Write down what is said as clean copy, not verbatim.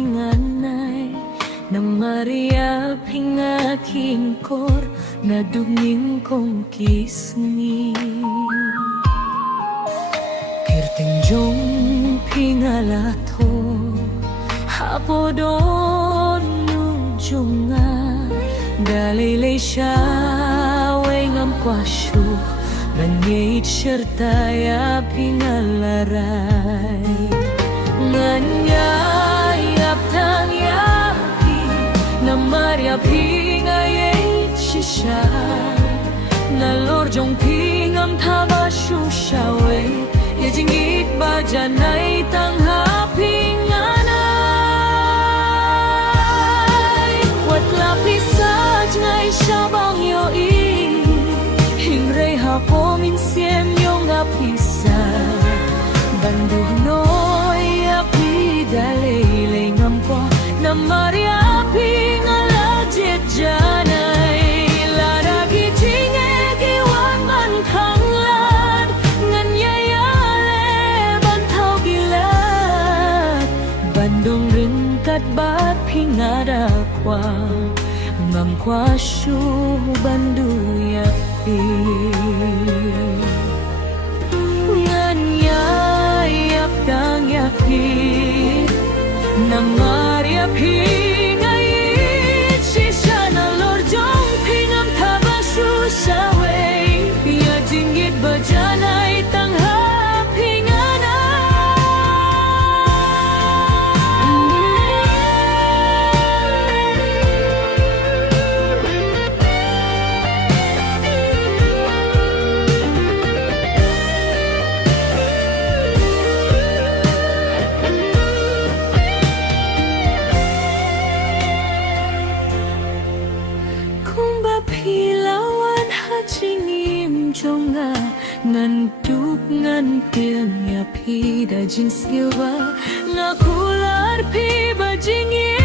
pinganay na Maria pingakingkor na dugning kong kisni Kirtingjong pingalato hapodon nunjunga Dalilay siya wengam kwasyo Nganyait syertaya pingalaray Nganyayap tang yapi Na Maria pingayait siya Na lorjong pingam taba syusyawe Yajingit bajanay tang hapinganay Wat lapisaj ngay syabang yoi Hingray hapo minsiem yung apisa Banduh noy api dalay ngam ko Na Maria api ngalajit janay Laragi tingeg iwan man kanglan Nganyayale bantaw gilat Bandung ringkat bat pingadakwa Ngam kwa syu banduya Nganyayap kang yapit Na Maria pingayit Sisya na lorjong pingam tabasyo sawe Yajingit bajanay tang Pilawan hachingim jonga Ngantuk ngantil nya pi da jing silwa Ngakular pi bajingim